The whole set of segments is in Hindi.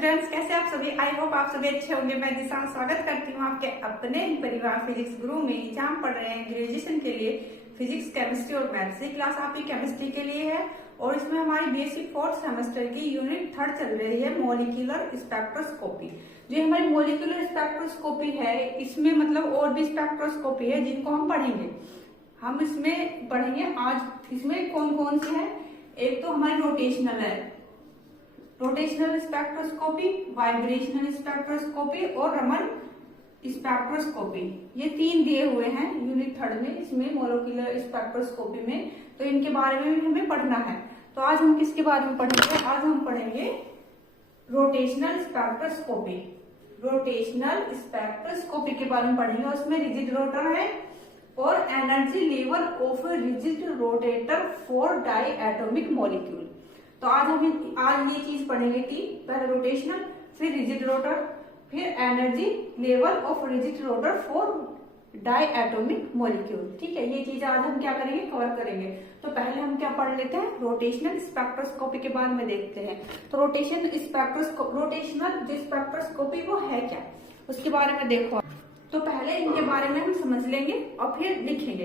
स्टूडेंट्स, कैसे आप सभी। आई होप आप सभी अच्छे होंगे। मैं दिशा स्वागत करती हूँ आपके अपने परिवार फिजिक्स गुरु में, जहाँ पढ़ रहे हैं ग्रेजुएशन के लिए फिजिक्स, केमिस्ट्री और मैथ्स। ये क्लास आपकी केमिस्ट्री के लिए है और इसमें हमारी बीएससी फोर्थ सेमेस्टर की यूनिट 3 चल रही है, मॉलिक्यूलर स्पेक्ट्रोस्कोपी। जो हमारी मॉलिक्यूलर स्पेक्ट्रोस्कोपी है, इसमें मतलब और भी स्पेक्ट्रोस्कोपी है जिनको हम पढ़ेंगे। हम इसमें पढ़ेंगे आज। इसमें कौन कौन से है? एक तो हमारी रोटेशनल है, रोटेशनल स्पेक्ट्रोस्कोपी, वाइब्रेशनल स्पेक्ट्रोस्कोपी और रमन स्पेक्ट्रोस्कोपी। ये 3 दिए हुए हैं यूनिट 3 में, इसमें मॉलिक्यूलर स्पेक्ट्रोस्कोपी में। तो इनके बारे में भी हमें पढ़ना है। तो आज हम किसके बारे में पढ़ेंगे? आज हम पढ़ेंगे रोटेशनल स्पेक्ट्रोस्कोपी। रोटेशनल स्पेक्ट्रोस्कोपी के बारे में पढ़ेंगे। उसमें रिजिड रोटर है और energy level of rigid rotator for diatomic molecule. तो आज ये चीज पढ़ेंगे कि पहले रोटेशनल, फिर रिजिड रोटर, फिर energy level of rigid rotor for diatomic molecule. ठीक है, ये चीज आज हम क्या करेंगे, कवर करेंगे। तो पहले हम क्या पढ़ लेते हैं, रोटेशनल स्पेक्ट्रोस्कोपी के बाद में देखते हैं। तो रोटेशनल स्पेक्ट्रोस्कोपी वो है क्या, उसके बारे में देखो। तो पहले इनके बारे में हम समझ लेंगे और फिर लिखेंगे।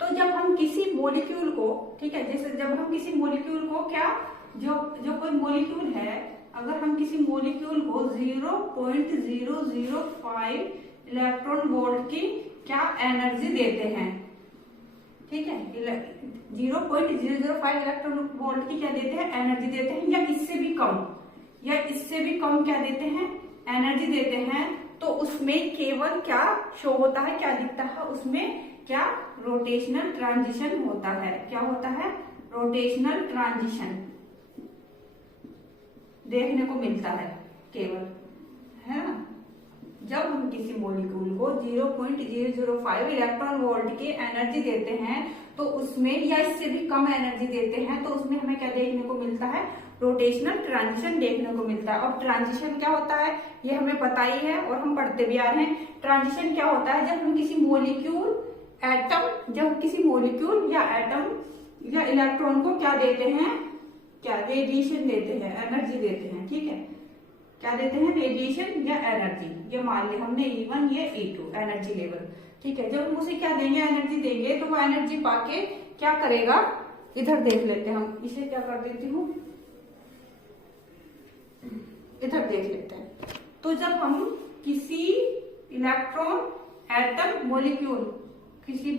तो जब हम किसी मॉलिक्यूल को, ठीक है, जैसे जब हम किसी मॉलिक्यूल को क्या, जो कोई मॉलिक्यूल है, अगर हम किसी मॉलिक्यूल को 0.005 इलेक्ट्रॉन वोल्ट की क्या एनर्जी देते हैं, ठीक है, 0.005 इलेक्ट्रॉन वोल्ट की क्या देते हैं, एनर्जी देते हैं, या इससे भी कम क्या देते हैं, एनर्जी देते हैं। तो उसमें केवल क्या शो होता है, क्या दिखता है उसमें, क्या रोटेशनल ट्रांजिशन होता है। क्या होता है? रोटेशनल ट्रांजिशन देखने को मिलता है केवल, है ना। जब हम किसी मॉलिक्यूल को 0.005 इलेक्ट्रॉन वोल्ट की एनर्जी देते हैं तो उसमें, या इससे भी कम एनर्जी देते हैं, तो उसमें हमें क्या देखने को मिलता है, रोटेशनल ट्रांजिशन देखने को मिलता है। और ट्रांजिशन क्या होता है ये हमें पता ही है और हम पढ़ते भी आ रहे हैं। ट्रांजिशन क्या होता है, जब हम किसी मॉलिक्यूल या एटम या इलेक्ट्रॉन को क्या देते हैं, क्या रेडिएशन देते हैं, एनर्जी देते हैं। ठीक है, क्या देते हैं, रेडिएशन या एनर्जी। ये मान लिया हमने E1 ये E2 एनर्जी लेवल। ठीक है, जब हम उसे क्या देंगे, एनर्जी देंगे, तो वो एनर्जी पाके क्या करेगा, इधर देख लेते हैं हम। इसे क्या कर देती हूँ, इधर देख लेते हैं। तो जब हम किसी इलेक्ट्रॉन, एटम, मॉलिक्यूल, किसी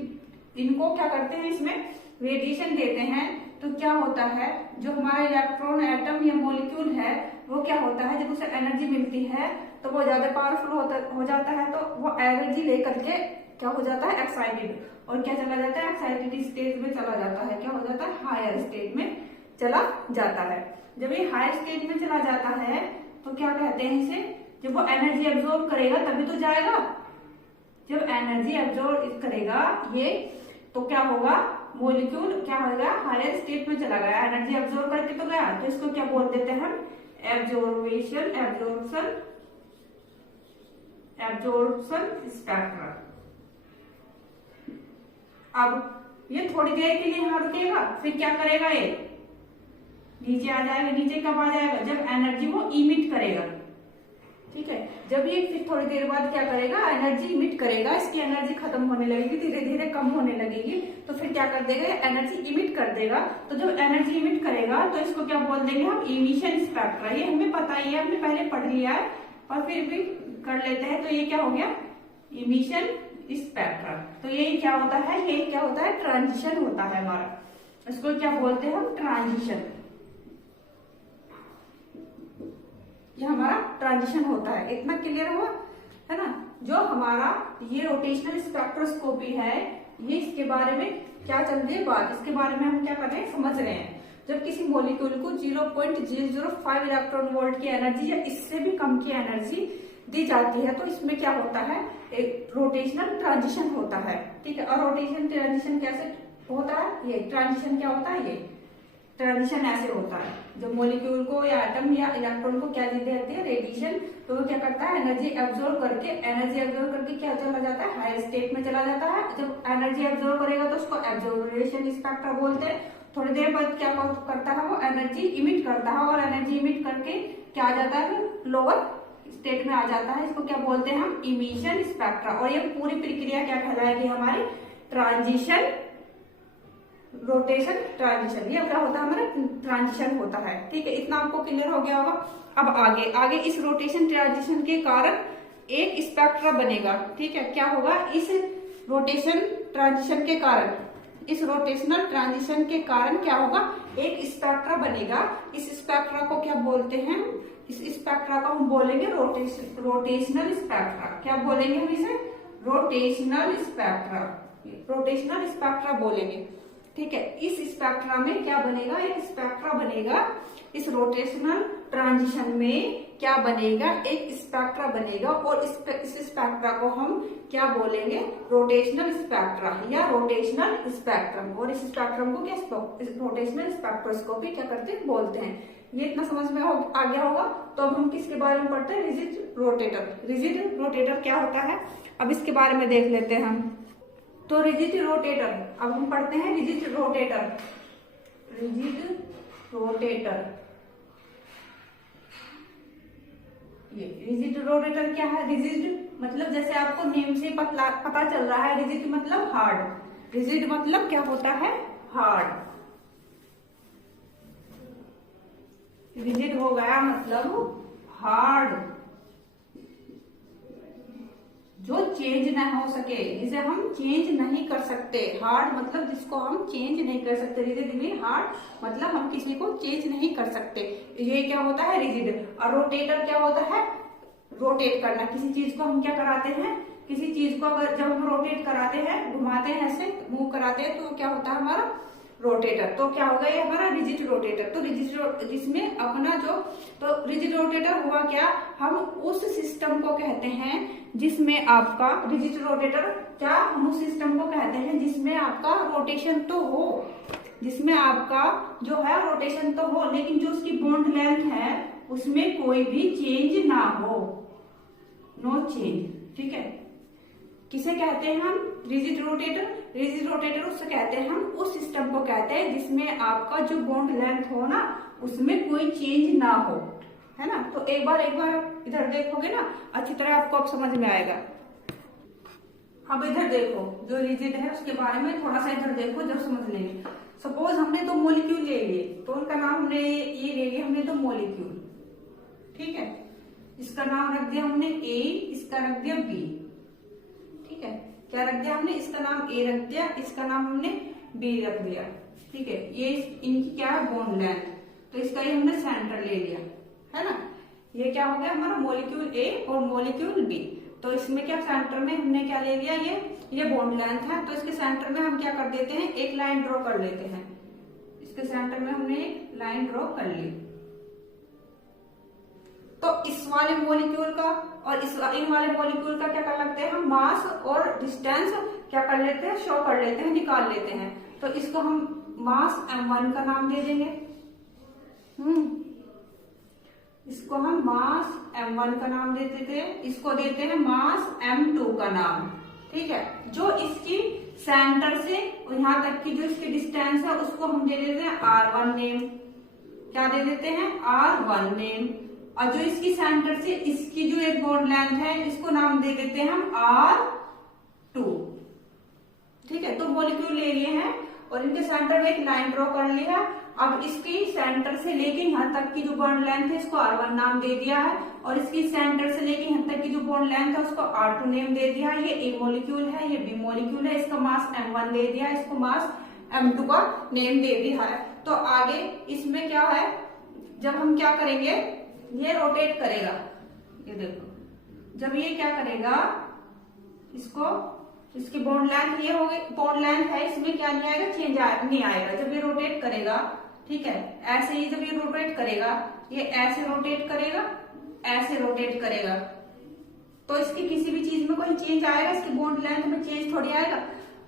इनको क्या करते हैं, इसमें रेडिएशन देते हैं, तो क्या होता है, जो हमारा इलेक्ट्रॉन, एटम या मॉलिक्यूल है, वो क्या होता है, जब उसे एनर्जी मिलती है तो वो ज्यादा पावरफुल हो जाता है। तो वो एनर्जी लेकर के क्या हो जाता है, एक्साइटेड, और क्या चला जाता है, एक्साइटेड स्टेट में चला जाता है। क्या हो जाता है, हायर स्टेट में चला जाता है। जब ये हायर स्टेट में चला जाता है तो क्या कहते हैं इसे, जब वो एनर्जी एब्जॉर्ब करेगा तभी तो जाएगा। जब एनर्जी एब्जॉर्ब करेगा ये, तो क्या होगा, मॉलिक्यूल क्या होगा, हायर स्टेट में चला गया, एनर्जी एब्जॉर्ब करके तो गया। तो इसको क्या बोल देते हैं हम, एब्जॉर्प्शन स्पेक्ट्रा। अब ये थोड़ी देर के लिए यहाँ रुकेगा, फिर क्या करेगा, ये नीचे आ जाएगा। नीचे कब आ जाएगा, जब एनर्जी वो इमिट करेगा। ठीक है, जब ये फिर थोड़ी देर बाद क्या करेगा, एनर्जी इमिट करेगा, इसकी एनर्जी खत्म होने लगेगी, धीरे धीरे कम होने लगेगी। तो फिर क्या कर देगा, एनर्जी इमिट कर देगा। तो जब एनर्जी इमिट करेगा तो इसको क्या बोल देंगे हम, इमिशन स्पेक्ट्रा। ये हमें पता ही है, हमने पहले पढ़ लिया है और फिर भी कर लेते हैं। तो ये क्या हो गया, इमिशन स्पेक्ट्रा। तो ये क्या होता है, ये क्या होता है, ट्रांजिशन होता है हमारा। इसको क्या बोलते हैं हम, ट्रांजिशन। ये हमारा ट्रांजिशन होता है। इतना क्लियर हुआ है ना। जो हमारा ये रोटेशनल स्पेक्ट्रोस्कोपी है, ये इसके बारे में क्या चल रही है बात, इसके बारे में हम क्या कर रहे हैं, समझ रहे हैं। जब किसी मॉलिक्यूल को 0.005 इलेक्ट्रॉन वोल्ट की एनर्जी या इससे भी कम की एनर्जी दी जाती है, तो इसमें क्या होता है, एक रोटेशनल ट्रांजिशन होता है। ठीक है, और रोटेशन ट्रांजिशन कैसे होता है, ये ट्रांजिशन क्या होता है, ये ट्रांजिशन ऐसे होता है। जब मॉलिक्यूल को या एटम या इलेक्ट्रॉन को क्या दी जाती है, रेडिएशन, तो वो क्या करता है, एनर्जी एब्जॉर्ब करके क्या चला जाता है, हायर स्टेट में चला जाता है। जब एनर्जी एब्जॉर्ब करेगा तो उसको एब्जॉर्बेशन स्पेक्ट्रा बोलते हैं। थोड़ी देर बाद क्या करता है, वो एनर्जी इमिट करता है, और एनर्जी इमिट करके क्या आ जाता है, लोअर स्टेट में आ जाता है। इसको क्या बोलते हैं हम, इमिशन स्पेक्ट्रा। और ये पूरी प्रक्रिया क्या कहलाएगी हमारी, ट्रांजिशन, रोटेशन ट्रांजिशन। ये क्या होता है हमारा, ट्रांजिशन होता है। ठीक है, इतना आपको क्लियर हो गया होगा। अब आगे आगे इस रोटेशन ट्रांजिशन के कारण एक स्पेक्ट्रा बनेगा। ठीक है, क्या होगा, इस रोटेशन ट्रांजिशन के कारण, इस रोटेशनल ट्रांजिशन के कारण क्या होगा, एक स्पेक्ट्रा बनेगा। इस स्पेक्ट्रा को क्या बोलते हैं, इस स्पेक्ट्रा को हम बोलेंगे रोटेशनल स्पेक्ट्रा। क्या बोलेंगे हम इसे, रोटेशनल स्पेक्ट्रा, रोटेशनल स्पेक्ट्रा बोलेंगे। ठीक है, इस स्पेक्ट्रा में क्या बनेगा, एक स्पेक्ट्रा बनेगा। इस रोटेशनल ट्रांजिशन में क्या बनेगा, एक स्पेक्ट्रा बनेगा। और इस स्पेक्ट्रा को हम क्या बोलेंगे, रोटेशनल स्पेक्ट्रा या रोटेशनल स्पेक्ट्रम। और इस स्पेक्ट्रम को क्या, रोटेशनल स्पेक्ट्रोस्कोपी क्या करते हैं, बोलते हैं। ये इतना समझ में आ गया होगा। तो अब हम किसके बारे में पढ़ते हैं, रिजिड रोटेटर। रिजिड रोटेटर क्या होता है, अब इसके बारे में देख लेते हैं हम। तो रिजिड रोटेटर, अब हम पढ़ते हैं रिजिड रोटेटर। रिजिड रोटेटर, ये रिजिड रोटेटर क्या है, रिजिड मतलब जैसे आपको नेम से पता चल रहा है, रिजिड मतलब हार्ड। रिजिड मतलब क्या होता है, हार्ड। रिजिड हो गया मतलब हार्ड, जो चेंज ना हो सके, जिसे हम चेंज नहीं कर सकते। हार्ड मतलब जिसको हम चेंज नहीं कर सकते। रिजिड में हार्ड मतलब हम किसी को चेंज नहीं कर सकते। ये क्या होता है, रिजिड। और रोटेटर क्या होता है, रोटेट करना। किसी चीज को हम क्या कराते हैं, किसी चीज को अगर जब हम रोटेट कराते हैं, घुमाते हैं, ऐसे मूव कराते हैं, तो क्या होता है हमारा, रोटेटर। तो क्या होगा, ये हमारा रिजिड रोटेटर। तो रिजिड जिसमें अपना जो, तो रिजिड रोटेटर हुआ क्या, हम उस सिस्टम को कहते हैं जिसमें आपका, रिजिड रोटेटर क्या, हम उस सिस्टम को कहते हैं जिसमें आपका रोटेशन तो हो, जिसमें आपका जो है रोटेशन तो हो, लेकिन जो उसकी बॉन्ड लेंथ है उसमें कोई भी चेंज ना हो, नो चेंज। ठीक है, किसे कहते हैं हम, रिजिड रोटेटर। रिजिड रोटेटर उससे कहते हैं, हम उस सिस्टम को कहते हैं जिसमें आपका जो बॉन्ड लेंथ हो ना, उसमें कोई चेंज ना हो, है ना। तो एक बार इधर देखोगे ना, अच्छी तरह आपको अब समझ में आएगा। अब इधर देखो, जो रिजिड है उसके बारे में थोड़ा सा इधर देखो, जब समझ लेंगे। सपोज हमने दो मॉलिक्यूल ले लिए, तो उनका नाम हमने ये ले लिया, हमने दो मॉलिक्यूल। ठीक है, इसका नाम रख दिया हमने ए, इसका रख दिया बी। ठीक है, क्या रख दिया हमने, इसका नाम ए रख दिया, इसका नाम हमने बी रख दिया। ठीक है, ये इनकी क्या है, बॉन्ड लेंथ। तो इसका ये हमने सेंटर ले लिया, है ना। ये क्या हो गया हमारा, मॉलिक्यूल ए और मॉलिक्यूल बी। तो इसमें क्या, सेंटर में हमने क्या ले लिया, ये बॉन्ड लेंथ है। तो इसके सेंटर में हम क्या कर देते हैं, एक लाइन ड्रॉ कर लेते हैं। इसके सेंटर में हमने एक लाइन ड्रॉ कर ली। तो इस वाले मॉलिक्यूल का और इन वाले मॉलिक्यूल का क्या कर लेते हैं हम, मास और डिस्टेंस क्या कर लेते हैं, शो कर लेते हैं, निकाल लेते हैं। तो इसको हम मास m1 का नाम दे देंगे। इसको हम मास m1 का नाम दे देते हैं, इसको देते हैं मास m2 का नाम। ठीक है, जो इसकी सेंटर से यहां तक की जो इसकी डिस्टेंस है उसको हम दे देते हैं r1 नेम। क्या दे देते हैं, r1 नेम। और जो इसकी सेंटर से इसकी जो एक बॉन्ड लेंथ है, इसको नाम दे देते हैं हम r2। ठीक है, तो मॉलिक्यूल ले लिए हैं और इनके सेंटर में एक लाइन ड्रॉ कर लिया। अब इसकी सेंटर से लेके यहाँ तक की जो बॉन्ड लेंथ है, इसको r1 नाम दे दिया है। और इसकी सेंटर से लेके यहाँ तक की जो बॉन्ड लेंथ है, उसको r2 नेम दे दिया है। ये ए मॉलिक्यूल है, ये बी मॉलिक्यूल है, इसका मास m1 दे दिया, इसको मास m2 का नेम दे दिया है। तो आगे इसमें क्या है, जब हम क्या करेंगे, ये रोटेट करेगा। ये देखो, जब ये क्या करेगा, इसको, इसकी बॉन्ड लेंथ ये हो गई, बॉन्ड लेंथ है, इसमें क्या नहीं आएगा, चेंज नहीं आएगा। जब ये रोटेट करेगा, ठीक है, ऐसे ही जब ये रोटेट करेगा, ये ऐसे रोटेट करेगा, ऐसे रोटेट करेगा, तो इसकी किसी भी चीज में कोई चेंज आएगा, इसकी बॉन्ड लेंथ में चेंज थोड़ी आएगा।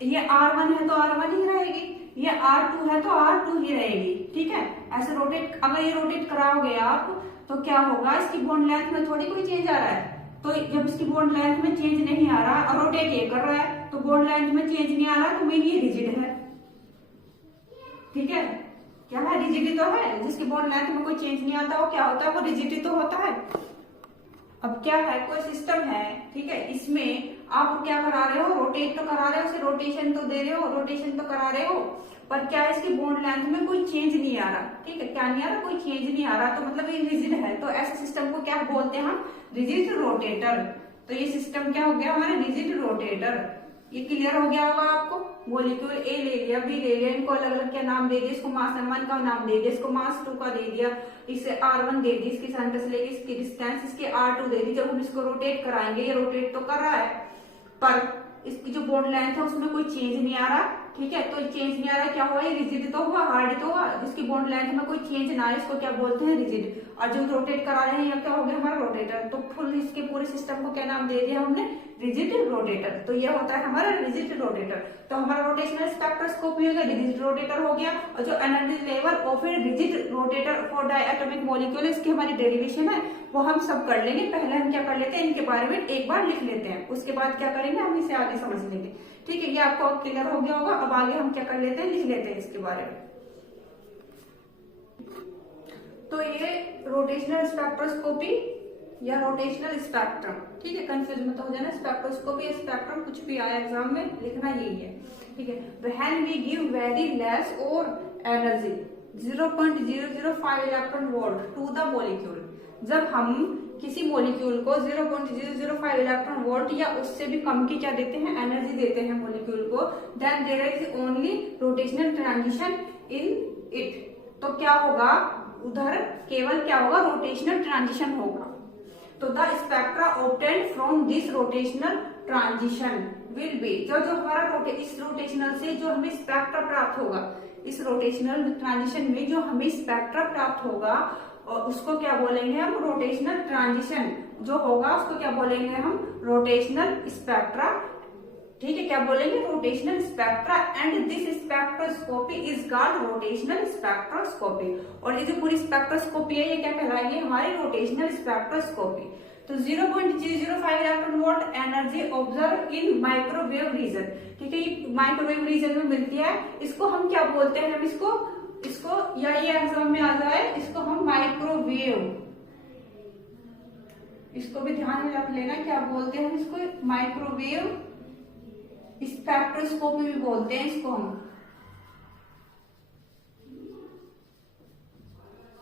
ये r1 है तो r1 ही रहेगी, ये r2 है तो r2 ही रहेगी। ठीक है, ऐसे रोटेट, अगर ये रोटेट कराओगे आप तो क्या होगा, इसकी बॉन्ड लेंथ में थोड़ी कोई चेंज आ रहा है। तो जब इसकी बॉन्ड लेंथ में चेंज नहीं आ रहा और रोटेट ये कर रहा है, तो बॉन्ड लेंथ में चेंज नहीं आ रहा, तो मीन ये रिजिड है। ठीक है, क्या है, रिजिडी तो है, जिसकी बॉन्ड लेंथ में कोई चेंज नहीं आता, वो क्या होता है, वो रिजिडी तो होता है। अब क्या है, कोई सिस्टम है, ठीक है, इसमें आप क्या करा रहे हो, रोटेट तो करा रहे हो, उसे रोटेशन तो दे रहे हो, रोटेशन तो करा रहे हो, पर क्या है, इसकी बॉन्ड लेंथ में कोई चेंज नहीं आ रहा, ठीक है, क्या नहीं आ रहा, कोई चेंज नहीं आ रहा, तो मतलब ये रिजिड है। तो ऐसे सिस्टम को क्या बोलते हैं हम, रिजिड रोटेटर। तो ये सिस्टम क्या हो गया हमारा, रिजिड रोटेटर। ये क्लियर हो गया होगा आपको। मॉलिक्यूल ए ले लिया, बी ले लिया, इनको अलग अलग क्या नाम दे दिया, इसको मास M1 का नाम दे दिया, इसको मास 2 का दे दिया, इसे R1 दे दी, इसकी सेंटर से लेके इसकी डिस्टेंस इसके R2 दे दी। जब हम इसको रोटेट कराएंगे, ये रोटेट तो कर रहा है, पर इसकी जो बॉन्ड लेंथ है उसमें कोई चेंज नहीं आ रहा, ठीक है, तो चेंज नहीं आ रहा, क्या हुआ, ये रिजिड तो हुआ, हार्ड तो हुआ। जिसकी बॉन्ड लेंथ में कोई चेंज ना आए, इसको क्या बोलते हैं, रिजिड। और जो रोटेट करा रहे हैं, ये क्या हो गया हमारा रोटेटर। तो फुल इसके पूरे सिस्टम को क्या नाम दे दिया हमने, रिजिड रोटेटर। तो ये होता है हमारा रिजिड रोटेटर। तो हमारा रोटेशनल स्पेक्ट्रोस्कोपी होगा, रिजिड रोटेटर हो गया। और जो energy level of a rigid rotator for diatomic molecule, इसकी हमारी डेरिवेशन है, वो हम सब कर लेंगे। पहले हम क्या कर लेते हैं, इनके बारे में एक बार लिख लेते हैं, उसके बाद क्या करेंगे, हम इसे आगे समझ लेंगे, ठीक है। ये आपको क्लियर हो गया होगा। अब आगे हम क्या कर लेते हैं, लिख लेते हैं इसके बारे में। तो ये रोटेशनल स्पेक्ट्रोस्कोपी या रोटेशनल स्पेक्ट्रम, ठीक है, कंफ्यूज मत हो जाना, स्पेक्ट्रोस्कोपी या स्पेक्ट्रम कुछ भी आया एग्जाम में, लिखना यही है, ठीक है। When we give very less और energy 0.005 electron volt to the molecule, जब हम किसी मॉलिक्यूल को 0.005 इलेक्ट्रॉन वोल्ट या उससे भी कम की क्या देते हैं, एनर्जी देते हैं मॉलिक्यूल को, then there is only rotational transition in it. तो क्या होगा, उधर केवल क्या होगा, रोटेशनल ट्रांजिशन होगा। तो the spectra obtained from this rotational transition will be, जो हमारा इस रोटेशनल से जो हमें स्पेक्ट्रा प्राप्त होगा, इस रोटेशनल ट्रांजिशन में जो हमें स्पेक्ट्रा प्राप्त होगा, और उसको क्या बोलेंगे हम, रोटेशनल ट्रांजिशन जो होगा उसको क्या बोलेंगे हम, रोटेशनल स्पेक्ट्रा, ठीक है, क्या बोलेंगे, rotational spectra. And this spectroscopy is called rotational spectroscopy. और ये जो पूरी स्पेक्ट्रोस्कोपी है, ये क्या कहलाएगी, हमारी रोटेशनल स्पेक्ट्रोस्कोपी। तो 0.005 electron volt energy observe in microwave region, ठीक है, ये माइक्रोवेव रीजन में मिलती है। इसको हम क्या बोलते हैं, हम इसको या ये एग्जाम में आ जाए, इसको हम माइक्रोवेव, इसको भी ध्यान में रख लेना, क्या बोलते हैं इसको, माइक्रोवेव स्पेक्ट्रोस्कोपी भी बोलते हैं इसको हम,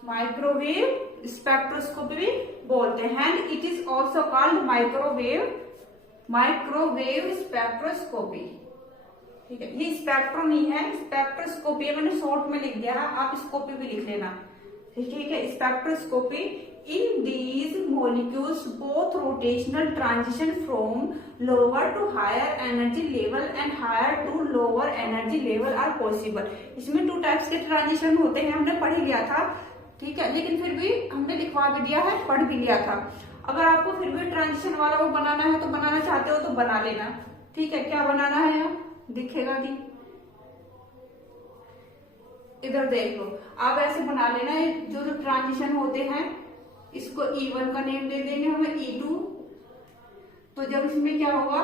माइक्रोवेव स्पेक्ट्रोस्कोपी भी बोलते हैं। And it is also called microwave spectroscopy, ठीक है। ये स्पेक्ट्रो नहीं है, स्पेक्ट्रोस्कोपी है, मैंने शॉर्ट में लिख दिया है, आप स्कोपी भी लिख लेना, ठीक है। Spectroscopy in these molecules both rotational transition from lower to higher energy level and higher to lower energy level are possible. इसमें 2 टाइप्स के ट्रांजिशन होते हैं, हमने पढ़ लिया था, ठीक है, लेकिन फिर भी हमने लिखवा भी दिया है, पढ़ भी लिया था। अगर आपको फिर भी ट्रांजिशन वाला वो बनाना है, तो बनाना चाहते हो तो बना लेना, ठीक है। क्या बनाना है, दिखेगा नहीं, इधर देख लो, आप ऐसे बना लेना, जो ट्रांजिशन होते हैं इसको E1 का नेम दे देंगे हमें, E2। तो जब इसमें क्या होगा,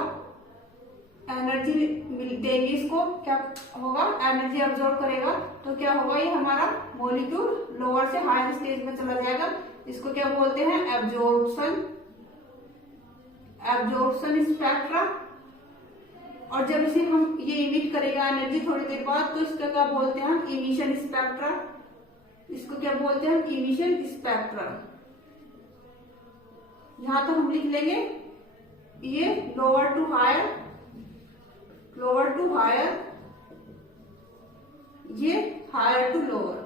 एनर्जी देंगे, इसको क्या होगा, एनर्जी अब्सॉर्ब करेगा, तो क्या होगा, ये हमारा मॉलिक्यूल लोअर से हायर स्टेज में चला जाएगा। इसको क्या बोलते हैं, एब्जॉर्प्शन स्पेक्ट्रा। और जब इसे हम ये इमिट करेगा एनर्जी थोड़ी देर बाद, तो इसका क्या बोलते हैं हम, इमिशन स्पेक्ट्रा। इसको क्या बोलते हैं, इमिशन स्पेक्ट्रा। यहां तो हम लिख लेंगे ये लोअर टू हायर, ये हायर टू लोअर।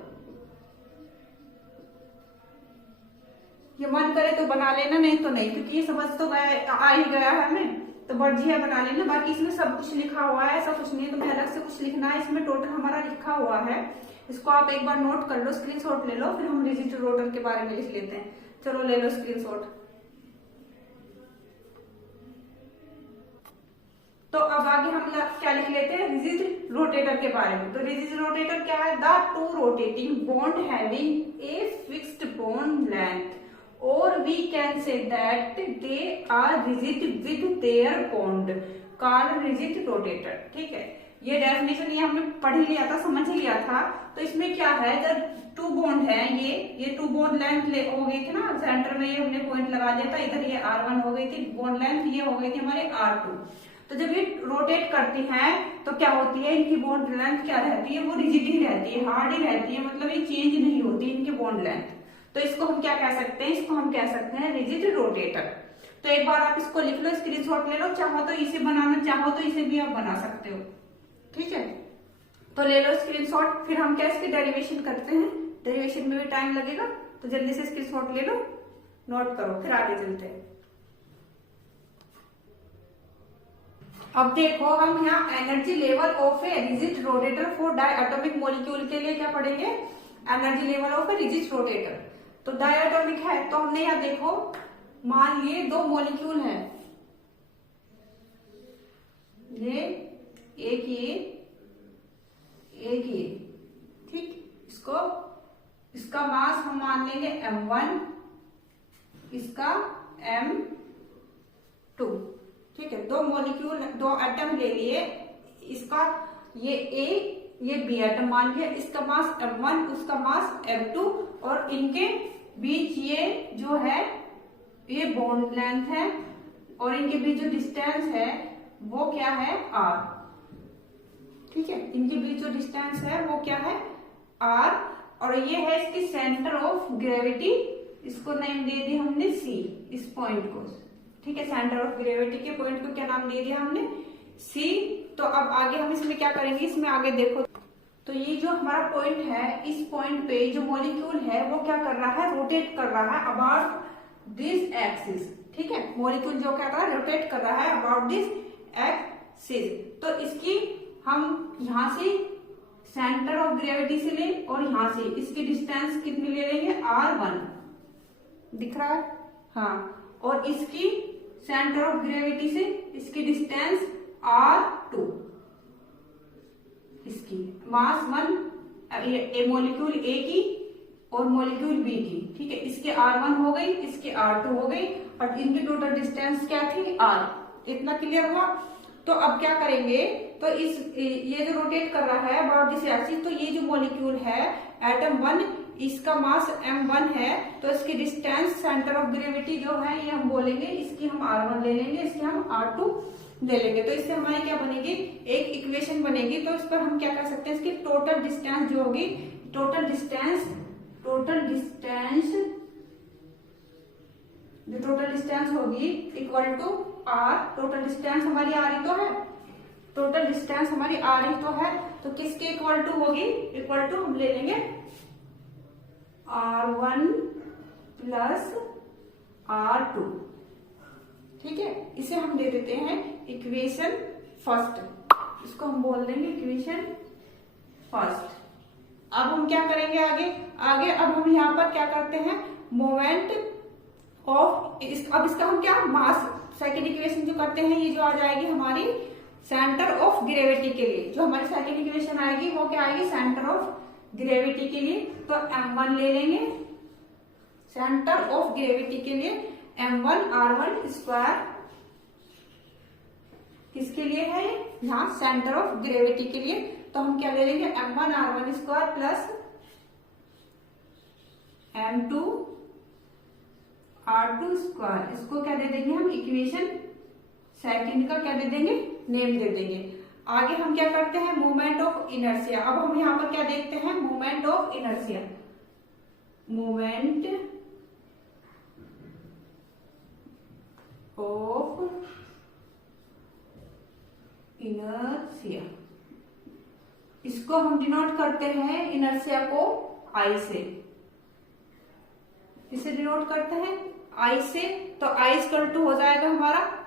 ये मन करे तो बना लेना, नहीं तो नहीं, क्योंकि ये समझ तो आ ही गया है हमें, तो बढ़िया बना लेना। बाकी इसमें सब कुछ लिखा हुआ है, ऐसा कुछ नहीं है तुम्हें अलग से कुछ लिखना है, इसमें टोटल हमारा लिखा हुआ है। इसको आप एक बार नोट कर लो, स्क्रीनशॉट ले लो, फिर हम रिजिड रोटर के बारे में लिख लेते हैं। चलो ले लो स्क्रीनशॉट। तो अब आगे हम क्या लिख लेते हैं, रिजिड रोटेटर के बारे में। तो रिजिड रोटेटर क्या है, the 2 rotating bond having a fixed bond length, और we can say that they are rigid with their bond, called rigid rotator, ठीक है। ये डेफिनेशन ये हमने पढ़ ही लिया था, समझ ही लिया था। तो इसमें क्या है, जब टू बॉन्ड है, ये टू बॉन्ड लेंथ हो गई थी ना, सेंटर में ये हमने पॉइंट लगा दिया था, इधर ये R1 हो गई थी बॉन्ड लेंथ, ये हो गई थी हमारे R2। तो जब ये रोटेट करती हैं तो क्या होती है, इनकी बॉन्ड लेंथ क्या रहती है, वो रिजिड ही रहती है, हार्ड ही रहती है, मतलब ये चेंज नहीं होती इनकी बॉन्ड लेंथ। तो इसको हम क्या कह सकते हैं, इसको हम कह सकते हैं रिजिड रोटेटर। तो एक बार आप इसको लिख लो, स्क्रीनशॉट ले लो, चाहो तो इसे बनाना चाहो तो इसे भी आप बना सकते हो, ठीक है। तो ले लो स्क्रीनशॉट, फिर हम क्या इसकी डेरिवेशन करते हैं, डेरिवेशन में भी टाइम लगेगा, तो जल्दी से स्क्रीनशॉट ले लो, नोट करो, फिर आगे चलते हैं। अब देखो हम यहाँ energy level of a rigid rotator for diatomic molecule के लिए क्या पढ़ेंगे, energy level of a rigid rotator. तो डायटोमिक है तो हमने यहाँ देखो मान लिए दो मॉलिक्यूल है, ये एक ये, ठीक। इसका मास हम मान लेंगे m1, इसका m2, ठीक है। दो मॉलिक्यूल, दो एटम ले लिए, इसका ये A ये B एटम मान लिया, इसका मास m1, उसका मास m2, और इनके बीच ये जो है ये बॉन्ड लेंथ है, और इनके बीच जो डिस्टेंस है वो क्या है r, ठीक है। इनके बीच जो डिस्टेंस है वो क्या है r, और ये है इसकी सेंटर ऑफ ग्रेविटी, इसको नेम दे दी हमने C, इस पॉइंट को, ठीक है। सेंटर ऑफ ग्रेविटी के पॉइंट को क्या नाम दे दिया हमने, C। तो अब आगे हम इसमें क्या करेंगे, इसमें आगे देखो, तो ये जो हमारा पॉइंट है, इस पॉइंट पे जो मॉलिक्यूल है वो क्या कर रहा है, रोटेट कर रहा है अबाउट दिस एक्सिस, ठीक है। मॉलिक्यूल जो कर रहा है, रोटेट कर रहा है अबाउट दिस एक्सिस। तो इसकी हम यहां से सेंटर ऑफ ग्रेविटी से ले, और यहां से इसकी डिस्टेंस कितनी ले लेंगे, R1, दिख रहा है, हाँ। और इसकी सेंटर ऑफ ग्रेविटी से इसकी डिस्टेंस R2, इसकी मास 1, ए मॉलिक्यूल A की और मॉलिक्यूल B की, ठीक है। इसके R1 हो गई, इसके R2 हो गई, और इनकी टोटल डिस्टेंस क्या थी, R। इतना क्लियर हुआ। तो अब क्या करेंगे, तो ये जो रोटेट कर रहा है अबाउट दिस एक्सिस, तो ये जो मॉलिक्यूल है एटम 1, इसका मास m1 है, तो इसकी डिस्टेंस सेंटर ऑफ ग्रेविटी जो है ये हम बोलेंगे, इसकी हम R1 ले लेंगे, इसकी हम R2 ले लेंगे। तो इससे हमारी क्या बनेगी, एक इक्वेशन बनेगी। तो इस पर हम क्या कर सकते हैं, इसकी टोटल डिस्टेंस जो होगी, टोटल डिस्टेंस होगी equal to R, total distance हमारी R ही तो है, टोटल डिस्टेंस हमारी R ही तो है, तो किसके इक्वल टू होगी, इक्वल टू हम ले लेंगे R1 प्लस R2, ठीक है। इसे हम दे देते हैं इक्वेशन फर्स्ट, इसको हम बोल देंगे इक्वेशन फर्स्ट। अब हम क्या करेंगे आगे अब हम यहाँ पर क्या करते हैं, मोमेंट ऑफ अब इसका हम क्या मास, सेकेंड इक्वेशन जो करते हैं, ये जो आ जाएगी हमारी सेंटर ऑफ ग्रेविटी के लिए, जो हमारी सेकेंड इक्वेशन आएगी वो क्या आएगी, सेंटर ऑफ ग्रेविटी के लिए। तो m1 ले लेंगे, सेंटर ऑफ ग्रेविटी के लिए m1 R1 स्क्वायर, किसके लिए है, यहाँ सेंटर ऑफ ग्रेविटी के लिए। तो हम क्या ले लेंगे, m1 R1 square plus m2 R2 square, इसको क्या दे देंगे हम, इक्वेशन सेकंड का क्या दे देंगे, नेम दे देंगे। आगे हम क्या करते हैं, मूवमेंट ऑफ इनर्शिया। अब हम यहाँ पर क्या देखते हैं, movement of inertia, movement of inertia, इसको हम डिनोट करते हैं इनर्शिया को I से, इसे डिनोट करते हैं I से। तो I इक्वल टू हो जाएगा हमारा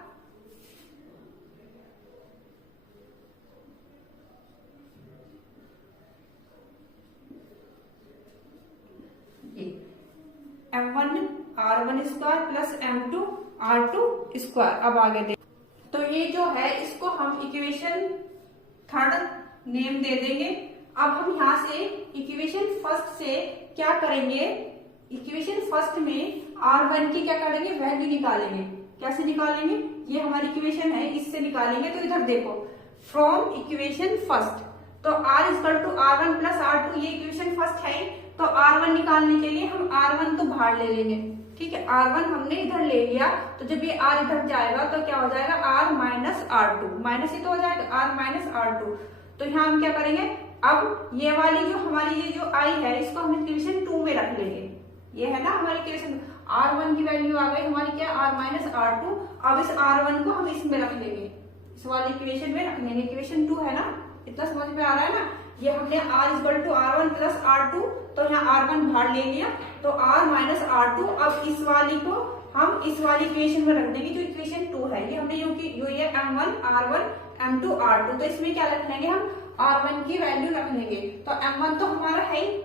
m1 R1 square plus m2 R2 square. अब आगे देख, तो ये जो है इसको हम इक्वेशन थर्ड नेम दे देंगे। अब हम यहाँ से इक्वेशन फर्स्ट से क्या करेंगे, इक्वेशन फर्स्ट में R1 की क्या करेंगे, वैल्यू निकालेंगे। कैसे निकालेंगे, ये हमारी इक्वेशन है, इससे निकालेंगे। तो इधर देखो, फ्रॉम इक्वेशन फर्स्ट। तो r equal to r1 plus r2 ये इक्वेशन फर्स्ट है, तो r1 निकालने के लिए हम r1 तो बाहर ले लेंगे। ठीक है, r1 हमने इधर ले लिया, तो जब ये r इधर जाएगा तो क्या हो जाएगा, r माइनस r2, माइनस ही तो हो जाएगा r माइनस r2। तो यहाँ हम क्या करेंगे, अब ये वाली जो हमारी ये जो i है इसको हम इक्वेशन 2 में रख लेंगे। ये है ना हमारी इक्वेशन, r1 की वैल्यू आ गई हमारी क्या, r माइनस r2। अब इस r1 को हम इसमें रख लेंगे, इस वाली इक्वेशन में रख लेंगे, इक्वेशन 2 है ना, इतना समझ में आ रहा है ना। ये हमने r equal to r1 plus r2, तो यहाँ r1 बाहर ले लिया, तो r माइनस r2। अब इस वाली को हम इस वाली इक्वेशन में रख देंगे जो इक्वेशन 2 है, ये हमने ये m1 r1 m2 r2, तो इसमें क्या रख लेंगे हम, r1 की वैल्यू रख लेंगे। तो m1 तो हमारा है ही,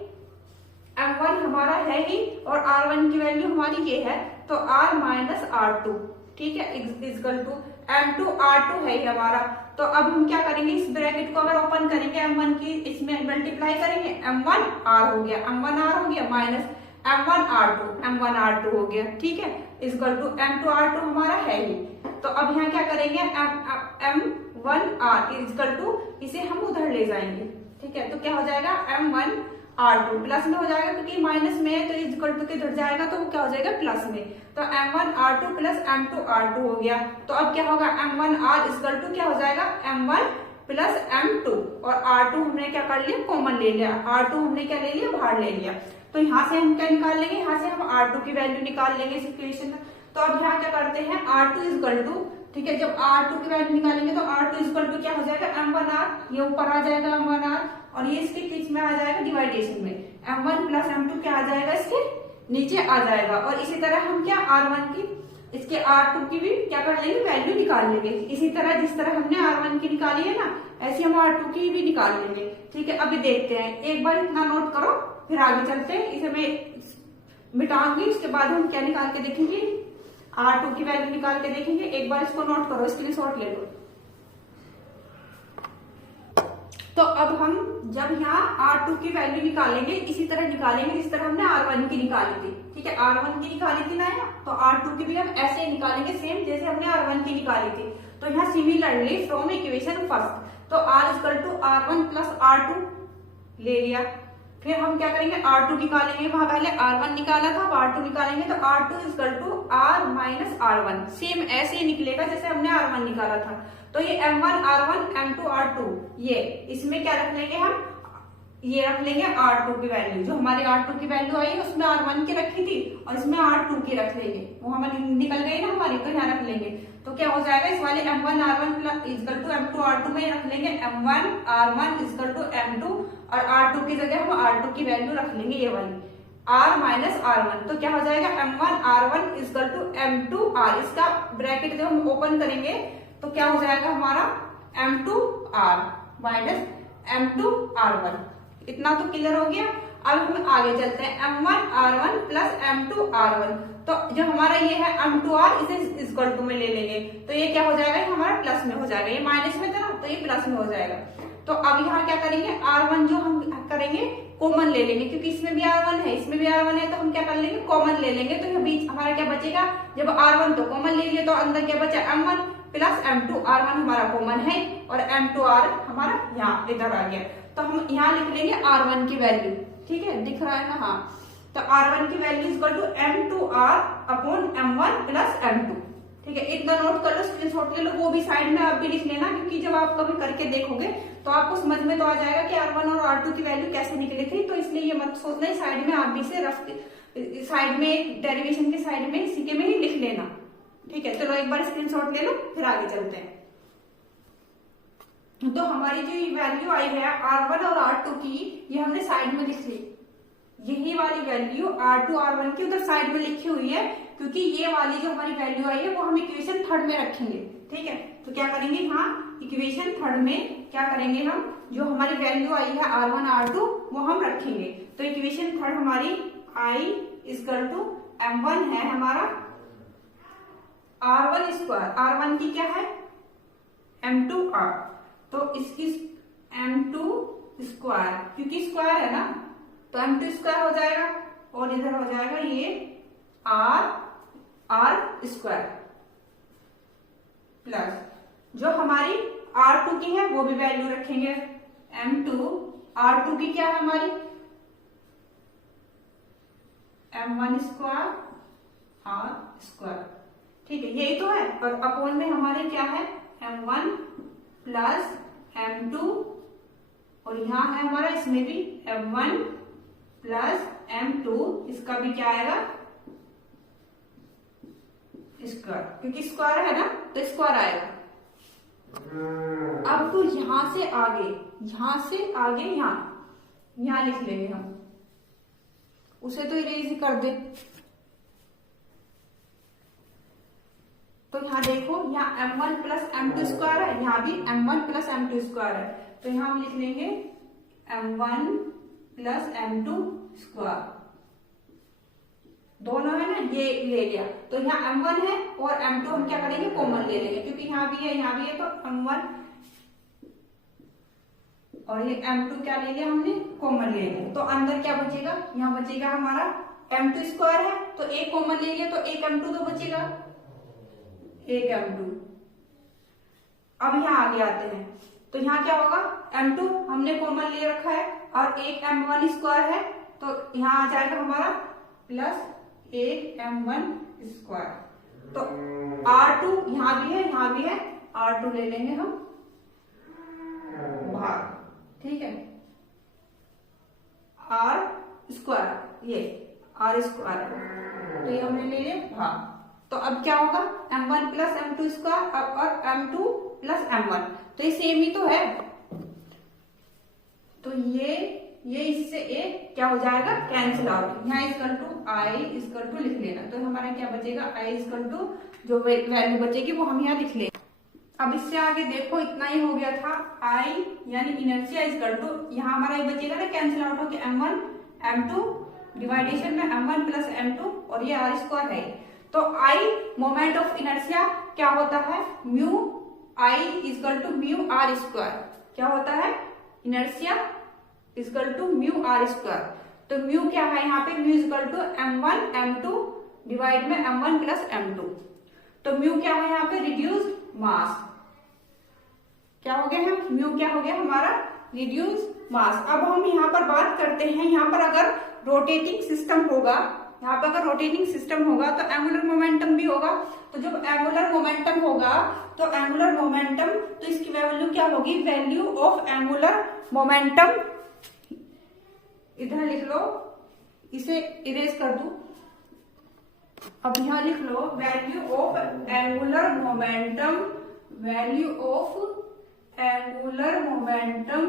m1 हमारा है ही, और r1 की वैल्यू हमारी ये है, तो r माइनस r2, ठीक है, इक्वल टू m2 r2 है हमारा। तो अब हम क्या करेंगे, इस ब्रैकेट को अगर ओपन करेंगे m1 की, इसमें मल्टीप्लाई करेंगे, m1 r हो गया, m1 r हो गया, माइनस m1 r2 हो गया। ठीक है, इक्वल टू m2 r2 हमारा है ही। तो अब यहाँ क्या करेंगे, m1 r इक्वल टू इसे हम उधर ले जाएंगे। ठीक है, तो क्या हो जाएगा, m1 r2 प्लस में हो जाएगा, क्योंकि माइनस में है तो इक्वल टू के इधर जाएगा तो वो क्या हो जाएगा, प्लस में। तो m1 r2 plus m2 r2 हो गया। तो अब क्या होगा, m1 r इक्वल टू क्या हो जाएगा, m1 प्लस m2, और r2 हमने क्या कर लिया, कॉमन ले लिया, r2 हमने क्या ले लिया, बाहर ले लिया। तो यहाँ से हम क्या निकाल लेंगे, यहाँ से हम r2 की वैल्यू निकाल लेंगे इस इक्वेशन में। तो अब यहाँ क्या करते हैं, r2 इक्वल टू, ठीक है, जब r2 की वैल्यू निकालेंगे तो r2 इक्वल टू क्या हो जाएगा, m1 r, ये ऊपर आ जाएगा m1 r, और ये इसके बीच में आ जाएगा डिवाइडेशन में, m1 प्लस m2 क्या आ जाएगा, इसके नीचे आ जाएगा। और इसी तरह हम क्या, r1 की, इसके r2 की भी क्या कर लेंगे, वैल्यू निकाल लेंगे। इसी तरह जिस तरह हमने r1 की निकाली है ना, ऐसे हम r2 की भी निकाल लेंगे। ठीक है, अभी देखते हैं, एक बार इतना नोट करो, फिर आगे चलते हैं। इसे मैं मिटाऊंगी, उसके बाद हम क्या निकाल के देखेंगे, r2 की वैल्यू निकाल के देखेंगे। एक बार इसको नोट करो, स्क्रीनशॉट ले लो। तो अब हम जब यहाँ r2 की वैल्यू निकालेंगे, इसी तरह निकालेंगे जिस तरह हमने r1 की निकाली थी। ठीक है, r1 की निकाली थी ना, तो r2 की भी हम ऐसे ही निकालेंगे, सेम जैसे हमने r1 की निकाली थी। तो यहाँ सिमिलरली फ्रॉम इक्वेशन फर्स्ट, तो r equal to r1 plus r2 ले लिया। फिर हम क्या करेंगे, r2 निकालेंगे, वहां पहले r1 निकाला था, अब r2 निकालेंगे, तो r2 equal to r minus r1, same ऐसे ही निकलेगा जैसे हमने r1 निकाला था। तो ये m1 r1 m2 r2, ये इसमें क्या रख लेंगे हम, ये रख लेंगे r2 की वैल्यू, जो हमारी r2 की वैल्यू आई है उसमें r1 की रखी थी, और इसमें r2 की रख लेंगे, वो हमारी निकल गई ना हमारी, तो यहाँ रख लेंगे। तो क्या हो जाएगा, इस वाले m1 r1 equal to m2 r2 में रख लेंगे m1 r1 equal to m2, और r2 की जगह हम r2 की वैल्यू रख लेंगे ये वाली r माइनस r1। तो क्या हो जाएगा, m1 r1 equal to m2 r, इसका ब्रैकेट जब हम ओपन करेंगे तो क्या हो जाएगा हमारा, m2 r minus m2 r1। इतना तो क्लियर हो गया। अब हम आगे चलते हैं, m1 r1 plus m2 r1। तो जो हमारा ये है m2 r, इसे इक्वल टू में ले लेंगे, तो ये क्या हो जाएगा, ये हमारा प्लस में हो जाएगा, ये माइनस में था ना, तो ये प्लस में हो जाएगा। तो अब यहाँ क्या करेंगे, r1 जो हम करेंगे कॉमन ले लेंगे, क्योंकि इसमें भी r1 है, इसमें भी r1 है, तो हम क्या कर लेंगे, कॉमन ले लेंगे। तो यहाँ बीच हमारा क्या बचेगा, जब r1 तो कॉमन ले लिए, तो अंदर क्या बचा, m1 प्लस m2, r1 हमारा कॉमन है, और m2 r हमारा यहाँ इधर आ गया। तो हम यहाँ लिख लेंगे r1 की वैल्यू, ठीक है, दिख रहा है ना, हाँ। तो r1 की value equal to m2 r upon m1 plus m2। ठीक है, इतना नोट कर लो, स्क्रीनशॉट ले लो, वो भी साइड में आप भी लिख लेना, क्योंकि जब आप कभी करके देखोगे तो आपको समझ में तो आ जाएगा कि r1 और r2 की वैल्यू कैसे निकली थी। तो इसलिए ये मत सोचना, ही साइड में आप भी से रफ साइड में, डेरिवेशन के साइड में सीखे में ही लिख लेना। ठीक है, चलो एक बार स्क्रीनशॉट ले लो, फिर आगे चलते हैं। तो हमारी जो वैल्यू आई है r1 और r2 की, ये हमने साइड में लिख ली, यही वाली वैल्यू r2 r1 की उधर साइड में लिखी हुई है, क्योंकि ये वाली जो हमारी वैल्यू आई है वो हम इक्वेशन थर्ड में रखेंगे। ठीक है, तो क्या करेंगे, हाँ इक्वेशन थर्ड में क्या करेंगे, हम जो हमारी वैल्यू आई है r1 r2 वो हम रखेंगे। तो इक्वेशन थर्ड हमारी i इक्वल टू m1 है हमारा r1 स्क्वायर, r1 की क्या है m2 r, तो इसकी m2 स्क्वायर, क्योंकि स्क्वायर है ना, तो m2 स्क्वायर हो जाएगा, और इधर हो जाएगा ये r स्क्वायर प्लस जो हमारी R2 की है वो भी वैल्यू रखेंगे M2। R2 की क्या है हमारी M1 स्क्वायर R स्क्वायर, ठीक है यही तो है। और अपॉन में हमारे क्या है M1 प्लस M2, और यहाँ है हमारा इसमें भी M1 प्लस M2, इसका भी क्या आएगा स्क्वायर, क्योंकि स्क्वायर है ना तो स्क्वायर आएगा। अब तो यहां से आगे यहाँ लिख लेंगे हम, उसे तो इरेज ही कर दे। तो यहाँ देखो यहाँ M1 प्लस M2 स्क्वायर है, यहाँ भी M1 प्लस M2 स्क्वायर है, तो यहाँ हम लिख लेंगे M1 प्लस M2 स्क्वायर, दोनों है ना ये ले लिया। तो यहाँ M1 है और M2 हम क्या करेंगे कॉमन ले लेंगे, क्योंकि यहाँ भी है तो M1 और ये M2 क्या ले लिया हमने कॉमन ले लिया। तो अंदर क्या बचेगा, यहाँ बचेगा हमारा M2 स्क्वायर है तो एक कॉमन ले लिया तो एक M2 तो बचेगा, एक M2। अब यहाँ आगे आते हैं तो यहाँ क्या होगा M2 हमने कॉमन ले रखा है और एक M1 स्क्वायर है, तो यहाँ आ जाएगा हमारा प्लस एक M1 स्क्वायर। तो R2 यहाँ भी है R2 ले लेंगे हम भाग, ठीक है R स्क्वायर, ये R स्क्वायर, तो ये हमने ले लिया भाग। तो अब क्या होगा M1 प्लस M2 स्क्वायर और M2 प्लस M1, तो ये सेम ही तो है। तो ये इससे एक क्या हो जाएगा कैंसिल आउट, यहाँ equal to I equal to लिख लेना, तो हमारा क्या बचेगा I इक्वल टू जो वैल्यू बचेगी वो हम यहाँ लिख लेंगे। अब इससे आगे देखो इतना ही हो गया था I यानी इनर्शिया इक्वल टू, यहाँ हमारा ये बचेगा ना कैंसिल आउट होकर M1 M2 डिवाइडेशन में M1 प्लस M2 और ये R स्क्वायर है। तो I मोमेंट ऑफ इनर्शिया क्या होता है mu I equal to mu R square, क्या होता है inertia equal to mu R square. तो म्यू क्या है यहाँ पे mu equal to M1 M2 divide में M1 प्लस M2। तो म्यू क्या है यहाँ पे रिड्यूस्ड मास, क्या हो गया है म्यू क्या हो गया हमारा रिड्यूस्ड मास। अब हम यहाँ पर बात करते हैं, यहाँ पर अगर रोटेटिंग सिस्टम होगा, यहाँ पर अगर रोटेटिंग सिस्टम होगा तो एंगुलर मोमेंटम भी होगा। तो जब एंगुलर मोमेंटम होगा तो एंगुलर मोमेंटम, तो इसकी वैल्यू क्या होगी वैल्यू ऑफ एंगुलर मोमेंटम, इधर लिख लो, इसे इरेज कर दू। अब यहाँ लिख लो value of angular momentum, value of angular momentum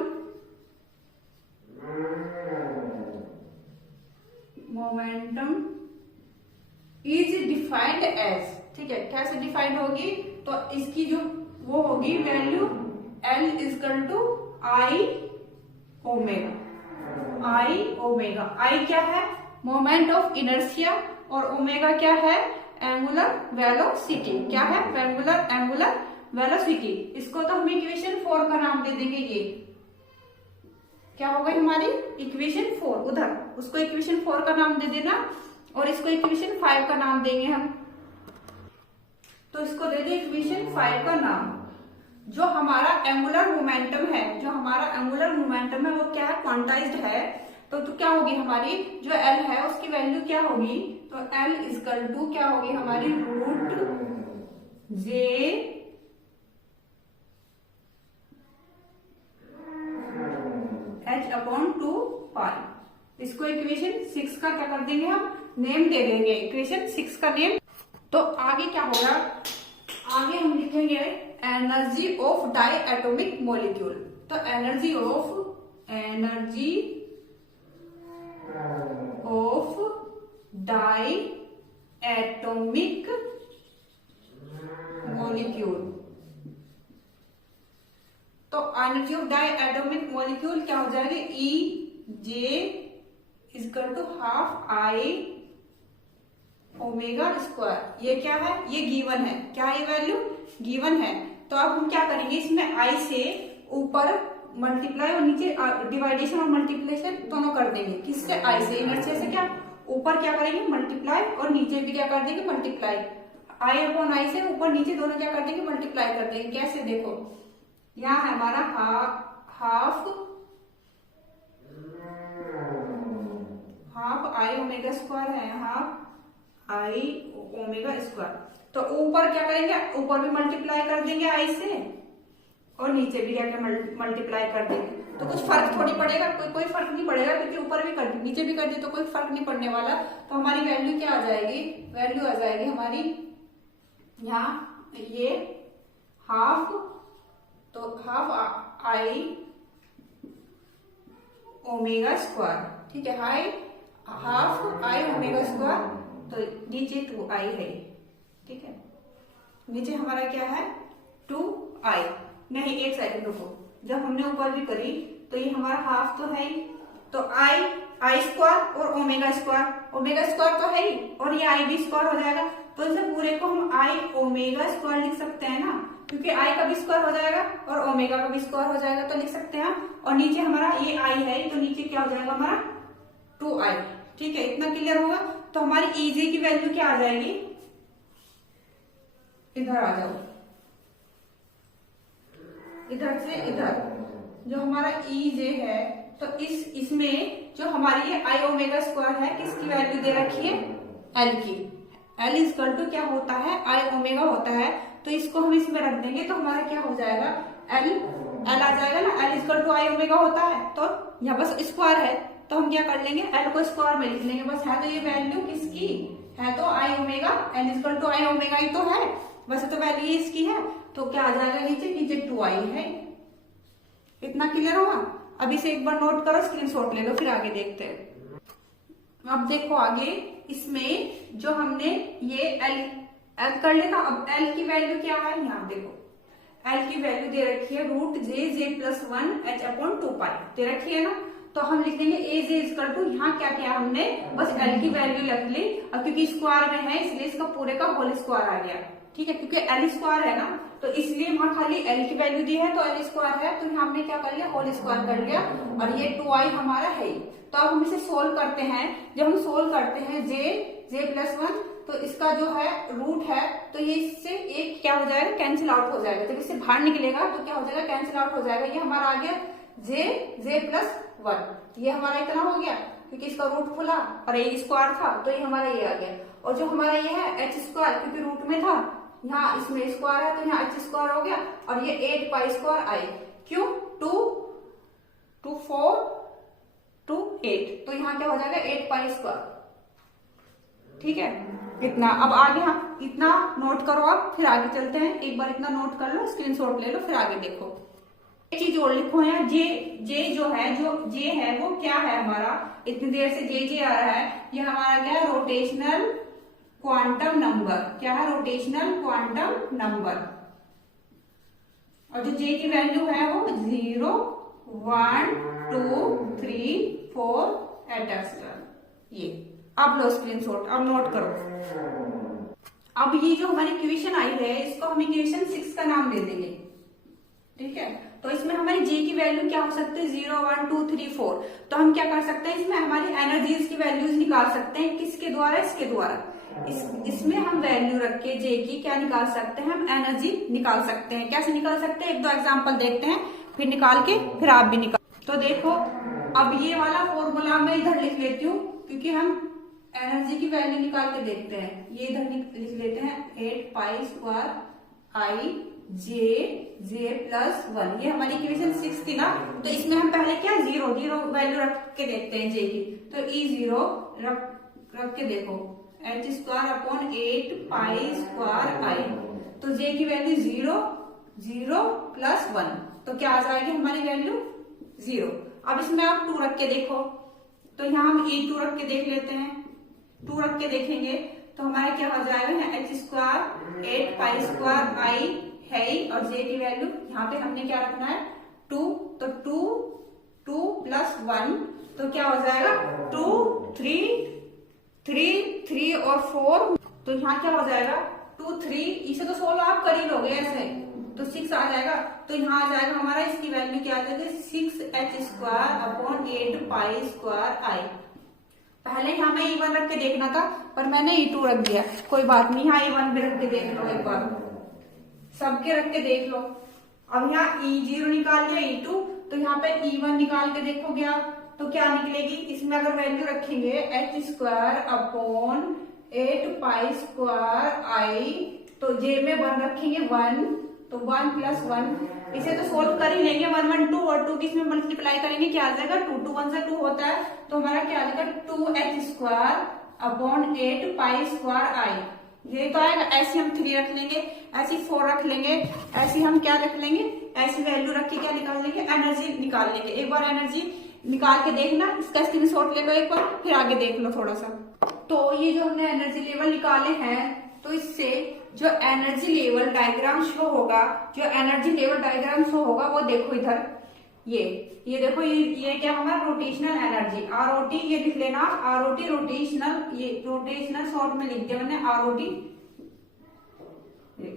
is defined as, ठीक है कैसे डिफाइंड होगी, तो इसकी जो वो होगी value L equal to I omega, I क्या है मोमेंट ऑफ इनर्शिया और ओमेगा क्या है एंगुलर वेलोसिटी, क्या है एंगुलर वेलोसिटी। इसको तो हम इक्वेशन 4 का नाम दे देंगे, ये क्या हो गई हमारी इक्वेशन 4, उधर उसको इक्वेशन 4 का नाम दे देना और इसको इक्वेशन 5 का नाम देंगे हम। तो इसको दे दे इक्वेशन 5 का नाम। जो हमारा एंगुलर मोमेंटम है वो क्या है क्वांटाइज्ड है, तो क्या होगी हमारी जो L है उसकी वैल्यू क्या होगी, तो L इक्वल टू क्या होगी हमारी रूट J H अपॉन 2 पाई। इसको इक्वेशन 6 का क्या कर देंगे हम नेम दे देंगे, इक्वेशन 6 का नेम। तो आगे क्या होगा, आगे हम लिखेंगे energy of diatomic molecule. तो energy of diatomic molecule, तो energy of diatomic molecule क्या हो जाएगी EJ equal to half I omega square. ये क्या है ये गिवन है, क्या ये वैल्यू गिवन है। तो अब हम क्या करेंगे इसमें I से ऊपर मल्टीप्लाई और नीचे डिवाइडेशन और मल्टीप्लिकेशन दोनों कर देंगे, किससे I से इनर्शिया से, क्या ऊपर क्या करेंगे मल्टीप्लाई और नीचे भी क्या कर देंगे मल्टीप्लाई, I अपॉन I से ऊपर नीचे दोनों क्या कर देंगे मल्टीप्लाई कर देंगे। कैसे देखो यहाँ है हमारा हाफ आई ओमेगा स्क्वायर है, हाफ आई ओमेगा स्क्वायर। तो ऊपर क्या करेंगे, ऊपर भी मल्टीप्लाई कर देंगे आई से और नीचे भी जाके मल्टीप्लाई कर देंगे। तो कुछ फर्क थोड़ी पड़ेगा, कोई फर्क नहीं पड़ेगा, क्योंकि ऊपर भी कर नीचे भी कर दे तो कोई फर्क नहीं पड़ने वाला। तो हमारी वैल्यू क्या आ जाएगी, वैल्यू आ जाएगी हमारी यहाँ ये हाफ, तो हाफ आई ओमेगा स्क्वायर, ठीक है, हाफ आई ओमेगा स्क्वायर, तो नीचे 2i है, ठीक है, नीचे हमारा क्या है 2i। नहीं, एक सेकंड रुको, जब हमने ऊपर भी करी तो ये हमारा हाफ तो है ही, तो आई स्क्वायर और ओमेगा स्क्वायर तो है ही, और ये आई भी स्क्वायर हो जाएगा। तो इसे पूरे को हम आई ओमेगा स्क्वायर लिख सकते हैं ना, क्योंकि आई का भी स्क्वायर हो जाएगा और ओमेगा का भी स्क्वायर हो जाएगा, तो लिख सकते हैं। और नीचे हमारा ये आई है, तो नीचे क्या हो जाएगा हमारा 2i, ठीक है, इतना क्लियर होगा। तो हमारी ईजे की वैल्यू क्या आ जाएगी, इधर आ जाओ, इधर से इधर जो हमारा ईजे है, तो इसमें जो हमारी ये आई ओमेगा स्क्वायर है, किसकी वैल्यू दे रखी है, एल की। एल इक्वल टू क्या होता है, आई ओमेगा होता है, तो इसको हम इसमें रख देंगे तो हमारा क्या हो जाएगा, एल आ जाएगा ना, L equal to I omega होता है। तो यहाँ बस स्क्वायर है, तो हम क्या कर लेंगे, एल को स्क्वायर में लिख लेंगे बस। है तो ये वैल्यू किसकी है, तो I omega, L equal to I omega ही तो है, वैसे तो वैल्यू ये इसकी है, तो क्या आ जाएगा नीचे 2i है। इतना क्लियर होगा। अब इसे एक बार नोट करो, स्क्रीनशॉट ले लो, फिर आगे देखते हैं। अब देखो आगे इसमें जो हमने ये एल कर लेना, अब एल की वैल्यू क्या है, यहाँ देखो एल की वैल्यू दे रखी है √j+1 h/2π दे रखी है ना। तो हम लिख देंगे ए जे इक्वल टू, यहाँ क्या किया हमने, बस एल की वैल्यू रख ली, और क्योंकि स्क्वायर में है इसलिए इसका पूरे का होल स्क्वायर आ गया, ठीक है, क्योंकि एल स्क्वायर है ना, तो इसलिए वहां खाली एल की वैल्यू दी है, तो एल स्क्वायर है, तो यहाँ हमने क्या कर लिया, होल स्क्वायर कर लिया, और ये 2i हमारा है। तो अब हम इसे सोल्व करते हैं। जब हम सोल्व करते हैं j+1, तो इसका जो है रूट है, तो ये इससे एक क्या हो जाएगा, कैंसिल आउट हो जाएगा। जब इससे बाहर निकलेगा तो क्या हो जाएगा, कैंसिल आउट हो जाएगा। ये हमारा आ गया j+1, ये हमारा इतना हो गया, क्योंकि इसका रूट खुला और ये स्क्वायर था, तो ये हमारा ये आ गया। और जो हमारा ये है h स्क्वायर, क्योंकि रूट में था, यहाँ इसमें स्क्वायर है, तो यहाँ h स्क्वायर हो गया, और ये 8π²i, क्यों 2 4 2 8, तो यहाँ क्या हो जाएगा 8π², ठीक है, इतना। अब आगे हम इतना नोट करो, आप फिर आगे चलते हैं। एक बार इतना नोट कर लो, स्क्रीनशॉट ले लो, फिर आगे देखो। एक चीज और लिखो है, जे जो जे है वो क्या है हमारा, इतनी देर से जे आ रहा है, ये हमारा क्या है, रोटेशनल क्वांटम नंबर। क्या है, रोटेशनल क्वांटम नंबर। और जो जे की वैल्यू है वो 0 1 2 3 4 etc। ये अब लो स्क्रीनशॉट, अब नोट करो। अब ये जो हमारी इक्वेशन आई है, इसको हम इक्वेशन 6 का नाम दे देंगे, ठीक है। तो इसमें हमारी जे की वैल्यू क्या हो सकती है, 0 1 2 3 4। तो हम क्या कर सकते हैं, इसमें हमारी एनर्जीज की वैल्यूज निकाल सकते हैं। किसके द्वारा, इसके द्वारा। इसमें हम वैल्यू रख के जे की क्या निकाल सकते हैं, हम एनर्जी निकाल सकते हैं। कैसे निकाल सकते हैं, एक दो एग्जांपल देखते हैं, फिर निकाल के फिर आप भी निकाल। तो देखो, अब ये वाला फॉर्मूला मैं इधर लिख लेती हूँ, क्योंकि हम एनर्जी की वैल्यू निकाल के देखते हैं। ये इधर लिख लेते हैं 8π²i j+1। ये हमारी इक्वेशन 6 थी ना, तो इसमें हम पहले क्या 0 वैल्यू रख के देखते हैं जे की। तो E0 रख के देखो, h²/8π²i, तो जे की वैल्यू 0 + 1, तो क्या आ जाएगी हमारी वैल्यू 0। अब इसमें आप 2 रख के देखो, तो यहाँ हम E2 रख के देख लेते हैं। 2 रख के देखेंगे तो हमारा क्या हो जाएगा, h²/8π²i है ही, और जे की वैल्यू यहाँ पे हमने क्या रखना है 2, तो 2 + 1, तो क्या हो जाएगा 2 3 और 4, तो यहाँ क्या हो जाएगा 2 3, इसे तो 16 आप कर ही लोगे ऐसे, तो 6 आ जाएगा। तो यहाँ आ जाएगा हमारा, इसकी वैल्यू क्या आ जाएगी 6h²/8π²i। पहले यहाँ मैं E1 रख के देखना था, पर मैंने E2 रख दिया, कोई बात नहीं। यहाँ E1 भी रख के देख लो, एक बार सबके रख के देख लो। अब यहाँ E0 निकाल लिया, E2, तो यहाँ पे E1 निकाल के देखोगे आप तो क्या निकलेगी, इसमें अगर वैल्यू रखेंगे h² अपॉन 8π² i, तो j में 1 रखेंगे 1, तो 1 + 1, इसे तो सोल्व कर ही लेंगे, 1 1 2 और 2 की इसमें मल्टीप्लाई करेंगे, क्या आ जाएगा 2 2 1 से 2 होता है, तो हमारा क्या आ जाएगा 2h² अपॉन 8π² i, ये तो आएगा। ऐसे हम 3 रख लेंगे, ऐसी 4 रख लेंगे, ऐसी हम क्या रख लेंगे, ऐसी वैल्यू रख के क्या निकाल लेंगे, एनर्जी निकाल लेंगे। एक बार एनर्जी निकाल के देखना, इसका स्क्रीनशॉट ले लो एक बार, फिर आगे देख लो थोड़ा सा। तो ये जो हमने एनर्जी लेवल निकाले हैं, तो इससे जो एनर्जी लेवल डायग्राम शो होगा, जो एनर्जी लेवल डायग्राम शो होगा वो देखो इधर, ये देखो, ये क्या हमारा रोटेशनल एनर्जी, ROT, ये लिख लेना ROT रोटेशनल, ये रोटेशनल शॉर्ट में लिख दिया मैंने ROT,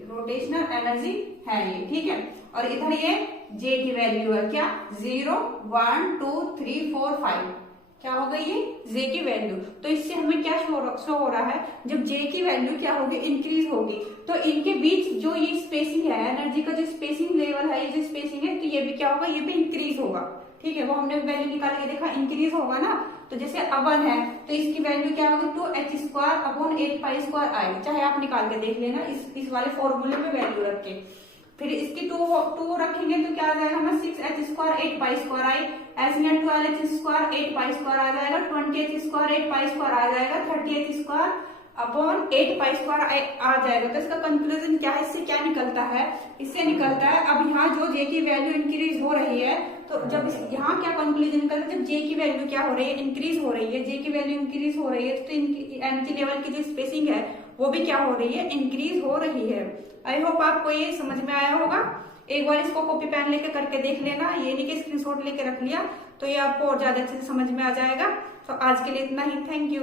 रोटेशनल एनर्जी है ये, ठीक है। और इधर ये J की वैल्यू है क्या, 0 1 2 3 4 5, क्या हो गई ये J की वैल्यू। तो इससे हमें क्या शो हो रहा है, जब J की वैल्यू क्या होगी, इंक्रीज होगी, तो इनके बीच जो ये स्पेसिंग है, एनर्जी का जो स्पेसिंग लेवल है, ये जो स्पेसिंग है, तो ये भी क्या होगा, ये भी इंक्रीज होगा, ठीक है। वो हमने वैल्यू निकाल के देखा, इंक्रीज होगा ना। तो जैसे अब 1 है तो इसकी वैल्यू क्या होगी, 2h² अपॉन 8π² i, चाहे आप निकाल के देख लेना इस वाले फॉर्मूले में वैल्यू रख के। फिर इसकी 2 रखेंगे तो क्या आ जाएगा हमें 6h² 8π² i, ऐसे में 12h² 8π² आ जाएगा, 20h² 8π² आ जाएगा, 30h² अपॉन 8π² आ जाएगा। तो इसका कंक्लूजन क्या है, इससे क्या निकलता है, इससे निकलता है अब यहाँ जो J की वैल्यू इंक्रीज हो रही है, तो जब यहाँ क्या कंक्लूजन निकलता है, जब J की वैल्यू क्या हो रही है, इंक्रीज हो रही है, J की वैल्यू इंक्रीज हो रही है, तो एनर्जी लेवल की जो स्पेसिंग है वो भी क्या हो रही है, इंक्रीज हो रही है। आई होप आपको ये समझ में आया होगा। एक बार इसको कॉपी पेन लेके करके देख लेना, ये नहीं कि स्क्रीनशॉट लेके रख लिया, तो ये आपको और ज्यादा अच्छे से समझ में आ जाएगा। तो आज के लिए इतना ही, थैंक यू।